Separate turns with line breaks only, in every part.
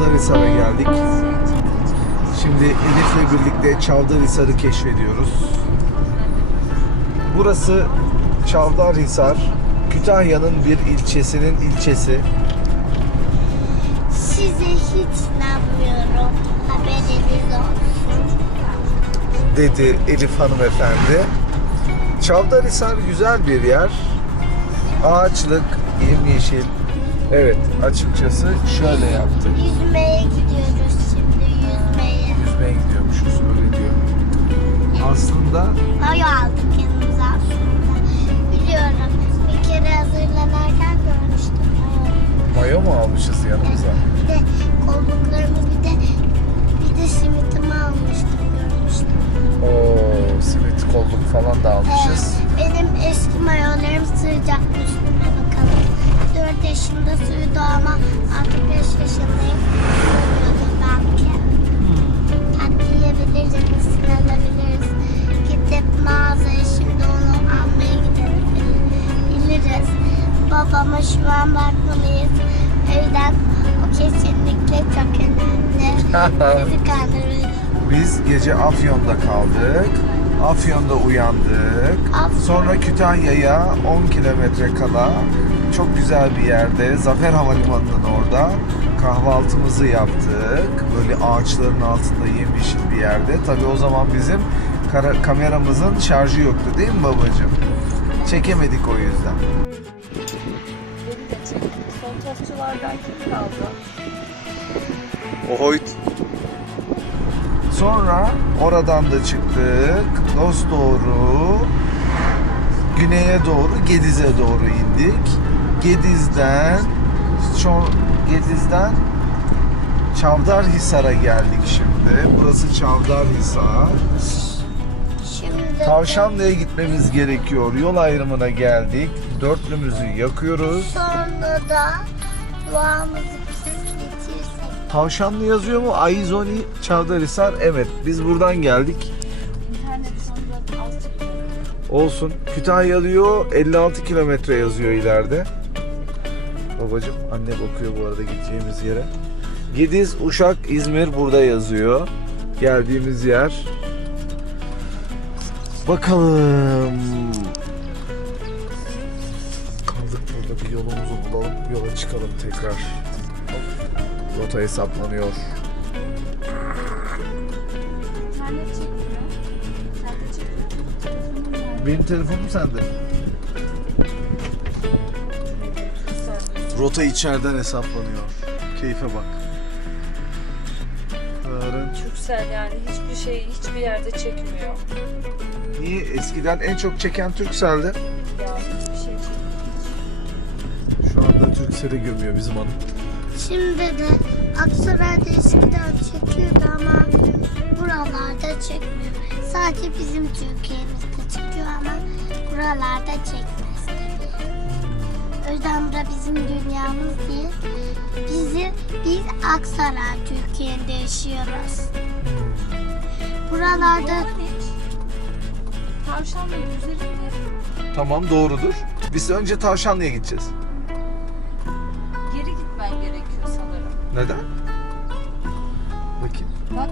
Çavdarhisar'a geldik. Şimdi Elif'le birlikte Çavdarhisar'ı keşfediyoruz. Burası Çavdarhisar, Kütahya'nın bir ilçesinin ilçesi.
Size hiç inanmıyorum. Haberiniz olsun.
dedi Elif hanımefendi. Çavdarhisar güzel bir yer. Ağaçlık, yemyeşil. Evet, açıkçası şöyle yaptık.
Yüzmeye gidiyoruz şimdi yüzmeye.
Yüzmeye gidiyormuşuz, öyle diyor. Aslında
Mayo aldık yanımıza aslında. Biliyorum. Bir kere hazırlanırken görmüştüm mayo.
mu almışız yanımıza?
Bir de kolluklarımı bir de suydu ama artık 5 yaşındayım. Sığmıyordu belki. Tatlı yiyebiliriz, yenisini alabiliriz. Gidip mağazaya şimdi onu almaya gidebiliriz. Babama şu an bakmalıyız. O yüzden o kesinlikle çok önemli. Bizi kandırır.
Biz gece Afyon'da kaldık. Afyon'da uyandık.
Afyon.
Sonra Kütahya'ya 10 kilometre kala çok güzel bir yerde Zafer Havalimanı'nın orada kahvaltımızı yaptık. Böyle ağaçların altında yemyeşil bir yerde. Tabii o zaman bizim kara- kameramızın şarjı yoktu değil mi babacığım? Çekemedik o yüzden.
Son tostçulardan kim kaldı?
Ohoyt. Sonra oradan da çıktık. Dost doğru güneye doğru Gediz'e doğru indik. Gediz'den son Gediz'den Çavdarhisar'a geldik şimdi. Burası Çavdarhisar.
Şimdi
Tavşanlı'ya gitmemiz gerekiyor. Yol ayrımına geldik. Dörtlümüzü yakıyoruz.
sonra da duamızı pisletirsek
Tavşanlı yazıyor mu? Aizoni Çavdarhisar. Evet, biz buradan geldik. Olsun. Kütahya diyor 56 kilometre yazıyor ileride. Babacım anne bakıyor bu arada gideceğimiz yere. Gediz, Uşak, İzmir burada yazıyor. Geldiğimiz yer. Bakalım. Kaldık burada bir yolumuzu bulalım. Yola çıkalım tekrar. Rota hesaplanıyor. Benim telefonum sende. Rota içeriden hesaplanıyor. Keyfe bak. Yarın.
Türksel yani hiçbir şey hiçbir yerde çekmiyor.
Niye? Eskiden en çok çeken Turkcell'di.
Ya hiçbir şey çekmiyor.
Şu anda Turkcell'e gömüyor bizim hanım.
Şimdi de Aksaray'da eskiden çekiyordu ama buralarda çekmiyor. Sadece bizim Türkiye'mizde çıkıyor ama buralarda çekmez yüzden bura bizim dünyamız değil. Bizi, biz Aksaray Türkiye'de yaşıyoruz. Buralarda.
Tavşanla üzerinde
Tamam doğrudur. Biz önce Tavşanlı'ya gideceğiz.
geri gitmen gerekiyor sanırım.
Neden? Bakayım.
Bak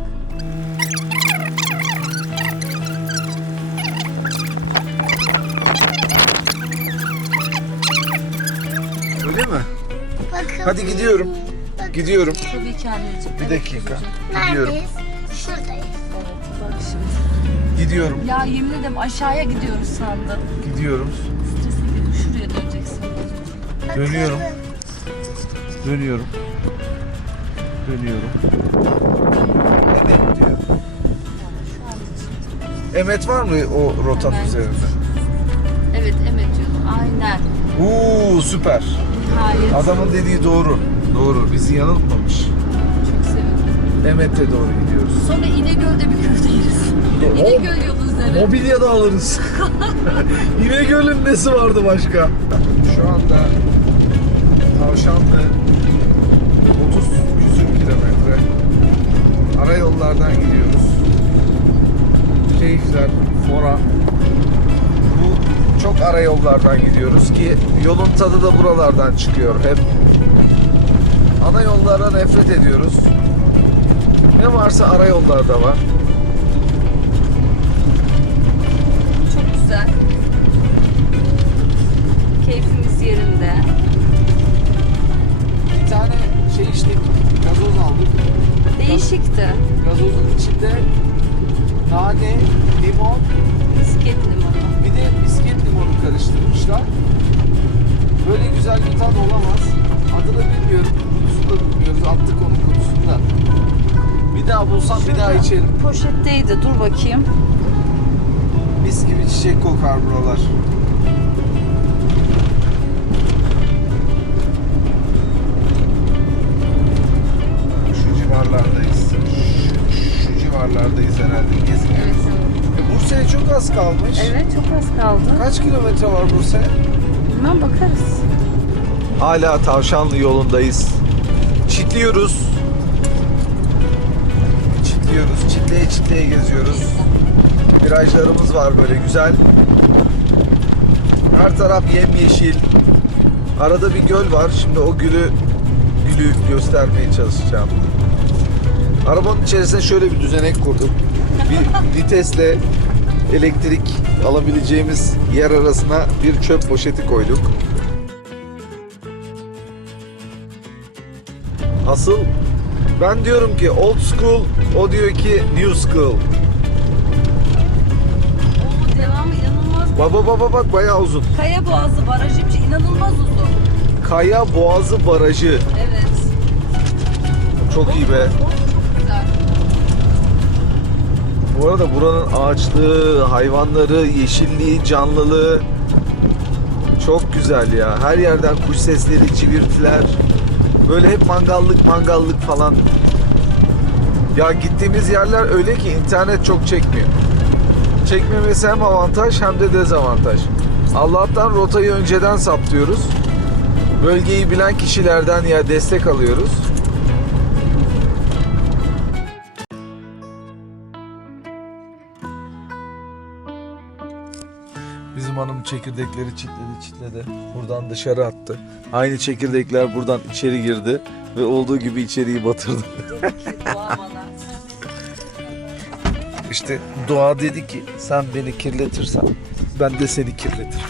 bakın.
Hadi gidiyorum.
Bakın.
Gidiyorum.
tabii ki anneciğim.
Bir
Evet
dakika. Gidiyorum.
Neredeyiz? Şuradayız.
Evet bak şimdi.
Gidiyorum.
Ya yemin ederim aşağıya gidiyoruz sandım.
Gidiyorum.
Strese girdim. Şuraya döneceksin.
Bakın.
Dönüyorum. Dönüyorum. Dönüyorum. Emet diyor.
Şu an için.
Emet var mı o rotanın
Evet.
üzerinde?
Evet Emet diyordu. Aynen.
Uuu süper.
Nihayet.
Adamın dediği doğru. Doğru. Bizi yanıltmamış.
Çok sevindim.
Emet'e doğru gidiyoruz.
Sonra İnegöl'de bir köfte yeriz.
O-
İnegöl yolu üzeri.
Mobilya da alırız. İnegöl'ün nesi vardı başka? Şu anda Tavşanlı 30 küsür kilometre ara yollardan gidiyoruz. Keyifler, fora. Çok ara yollardan gidiyoruz ki yolun tadı da buralardan çıkıyor hep. Ana yollara nefret ediyoruz. Ne varsa ara yollarda var.
Çok güzel. Keyfimiz yerinde.
Bir tane şey içtik, gazoz aldık.
Değişikti.
Gazozun içinde nane, limon,
Misket limonu.
bir de misket limonu karıştırmışlar. Böyle güzel bir tat olamaz. Adını bilmiyorum, kutusunu da bilmiyoruz. Attık onun kutusunu da. Bir daha bulsam bir daha içerim.
Poşetteydi. Dur bakayım.
Mis gibi çiçek kokar buralar. Şu civarlardayız. Şu, şu civarlardayız herhalde.
Evet,
E, Bursa'ya çok az kalmış.
evet. çok az kaldı.
Kaç kilometre var Bursa'ya?
Bilmem bakarız.
Hala Tavşanlı yolundayız. Çitliyoruz. Çitliyoruz. Çitleye çitleye geziyoruz. Virajlarımız var böyle güzel. Her taraf yemyeşil. Arada bir göl var. Şimdi o gülü gülü göstermeye çalışacağım. Arabanın içerisine şöyle bir düzenek kurdum. Bir vitesle elektrik alabileceğimiz yer arasına bir çöp poşeti koyduk. Asıl ben diyorum ki old school, o diyor ki new school.
Oo, devamı inanılmaz.
Baba baba bak bayağı uzun.
Kaya Boğazı barajıymış. inanılmaz uzun.
Kaya Boğazı Barajı.
Evet.
Çok iyi be. Bu arada buranın ağaçlığı, hayvanları, yeşilliği, canlılığı çok güzel ya. Her yerden kuş sesleri, civirtiler. Böyle hep mangallık mangallık falan. Ya gittiğimiz yerler öyle ki internet çok çekmiyor. Çekmemesi hem avantaj hem de dezavantaj. Allah'tan rotayı önceden saptıyoruz. Bölgeyi bilen kişilerden ya destek alıyoruz. Hanım çekirdekleri çitledi çitledi. Buradan dışarı attı. Aynı çekirdekler buradan içeri girdi ve olduğu gibi içeriği batırdı. İşte doğa dedi ki sen beni kirletirsen ben de seni kirletirim.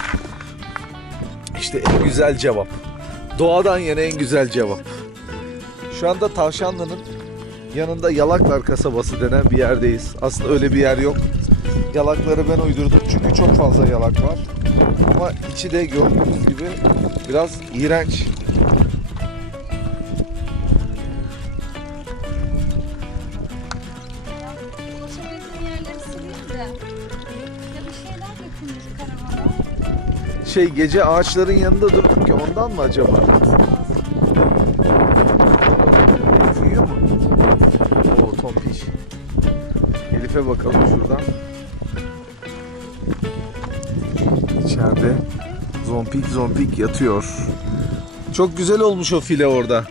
İşte en güzel cevap. Doğadan yana en güzel cevap. Şu anda Tavşanlı'nın yanında Yalaklar kasabası denen bir yerdeyiz. Aslında öyle bir yer yok. Yalakları ben uydurdum çünkü çok fazla yalak var. Ama içi de gördüğünüz gibi biraz iğrenç. Şey gece ağaçların yanında durduk ki ondan mı acaba? Uyuyor mu? Oo tompiş. Elif'e bakalım şuradan. Zompik zompik yatıyor. Çok güzel olmuş o file orada.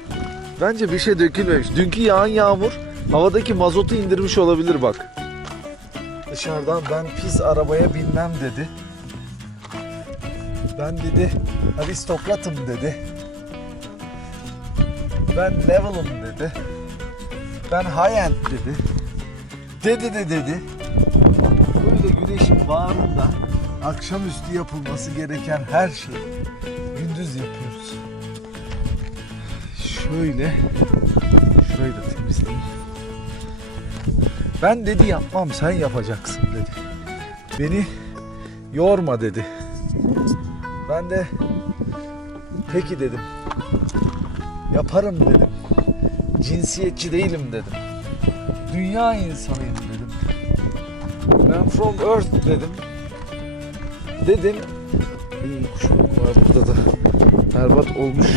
Bence bir şey dökülmemiş. Dünkü yağan yağmur havadaki mazotu indirmiş olabilir bak. Dışarıdan ben pis arabaya binmem dedi. Ben dedi aristokratım dedi. Ben level'ım dedi. Ben high end dedi. Dedi de dedi. Böyle güneşin bağrında akşamüstü yapılması gereken her şeyi gündüz yapıyoruz. Şöyle şurayı da temizleyeyim. Ben dedi yapmam sen yapacaksın dedi. Beni yorma dedi. Ben de peki dedim. Yaparım dedim. Cinsiyetçi değilim dedim. Dünya insanıyım dedim. Ben from earth dedim. Dedim. İyi kuşluk var burada da. Berbat olmuş.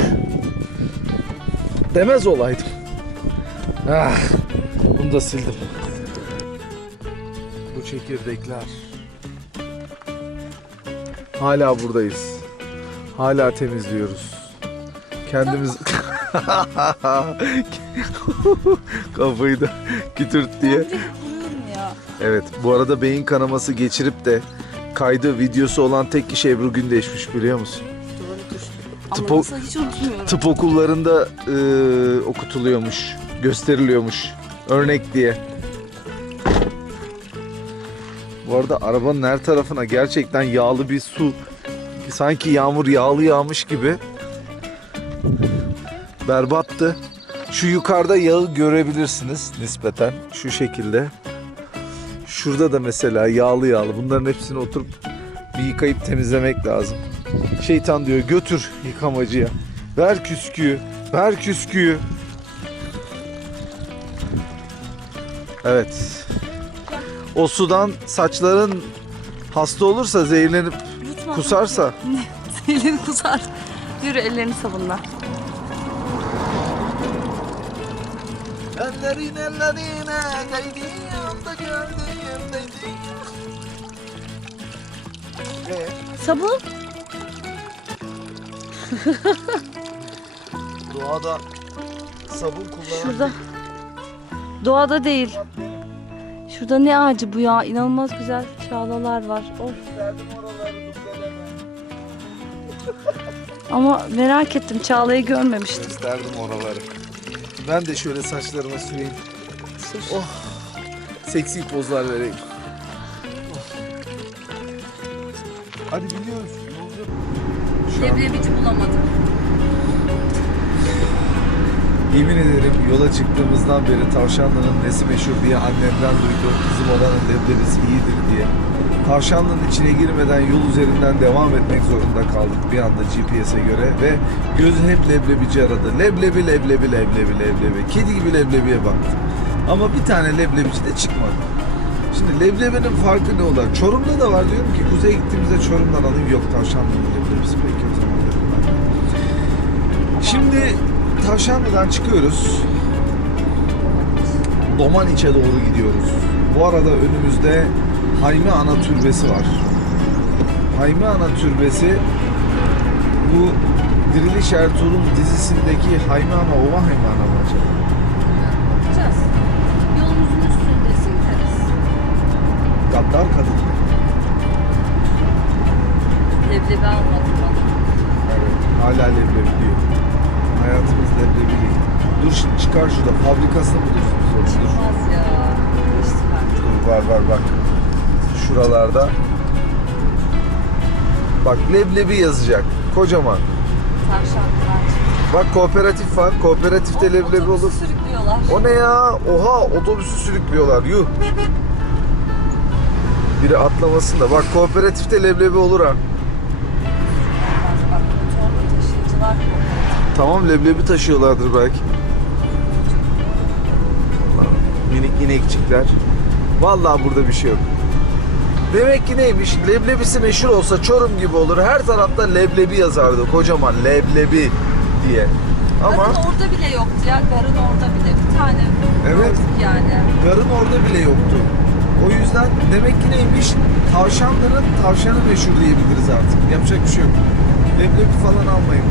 Demez olaydım. Ah, bunu da sildim. Bu çekirdekler. Hala buradayız. Hala temizliyoruz. Kendimiz kafayı da kütürt diye. Evet bu arada beyin kanaması geçirip de kaydı videosu olan tek kişi Ebru Gündeş'miş biliyor musun?
Ama
Tıp, o-
nasıl hiç unutmuyorum.
tıp okullarında e, okutuluyormuş, gösteriliyormuş. Örnek diye. Bu arada arabanın her tarafına gerçekten yağlı bir su, sanki yağmur yağlı yağmış gibi. Berbattı. Şu yukarıda yağı görebilirsiniz nispeten. Şu şekilde. Şurada da mesela yağlı yağlı. Bunların hepsini oturup bir yıkayıp temizlemek lazım. Şeytan diyor götür yıkamacıya. Ver küsküyü. Ver küsküyü. Evet. O sudan saçların hasta olursa zehirlenip
Yutma.
kusarsa
Elini kusar. Yürü ellerini sabunla.
Ellerin ellerine değdiğim da gördüğüm Ee,
Sabun.
doğada sabun kullanan
Şurada. Doğada değil. Şurada ne ağacı bu ya? İnanılmaz güzel çağlalar var. Of.
Verdim oraları dubleleme.
Ama merak ettim. Çağlayı görmemiştim.
Gösterdim oraları. Ben de şöyle saçlarıma süreyim.
Sür.
Oh. Seksi pozlar vereyim. Hadi biliyoruz. Ne olacak? Şu
Leblebici bulamadım.
yemin ederim yola çıktığımızdan beri tavşanlının nesi meşhur diye annemden duydum. Bizim odanın leblebisi iyidir diye. Tavşanlının içine girmeden yol üzerinden devam etmek zorunda kaldık bir anda GPS'e göre ve gözü hep leblebici aradı. Leblebi, leblebi, leblebi, leblebi. Kedi gibi leblebiye baktı. Ama bir tane leblebici de çıkmadı. Şimdi leblebinin farkı ne olur? Çorum'da da var diyorum ki kuzeye gittiğimizde Çorum'dan alayım. Yok tavşanlının leblebisi peki o zaman. Şimdi Tavşanlı'dan çıkıyoruz. Domaniç'e doğru gidiyoruz. Bu arada önümüzde Haymi Ana Türbesi var. Haymi Ana Türbesi bu Diriliş Ertuğrul dizisindeki Haymi Ana Ova Haymi Ana mı acaba?
Bakacağız.
Gaddar kadın?
Leblebi almadım bana.
Evet. Hala leblebi diyor. Hayatımız leblebili. Dur şimdi çıkar şurada. Fabrikasını mı dursunuz orada? Dur.
Çıkmaz ya.
Dur var var bak. Şuralarda. Bak leblebi yazacak. Kocaman.
Tavşanlar.
Bak kooperatif var. Kooperatifte leblebi olur.
Otobüsü sürüklüyorlar.
O ne ya? Oha otobüsü sürüklüyorlar. Yuh. Biri atlamasın da. Bak kooperatifte leblebi olur ha. Tamam leblebi taşıyorlardır belki. Minik inekçikler. Vallahi burada bir şey yok. Demek ki neymiş? Leblebisi meşhur olsa Çorum gibi olur. Her tarafta leblebi yazardı. Kocaman leblebi diye. Ama
Garın orada bile yoktu ya. Garın orada bile. Bir tane
Evet.
yani.
garın orada bile yoktu. O yüzden demek ki neymiş? Tavşanların tavşanı meşhur diyebiliriz artık. Yapacak bir şey yok. Leblebi falan almayın.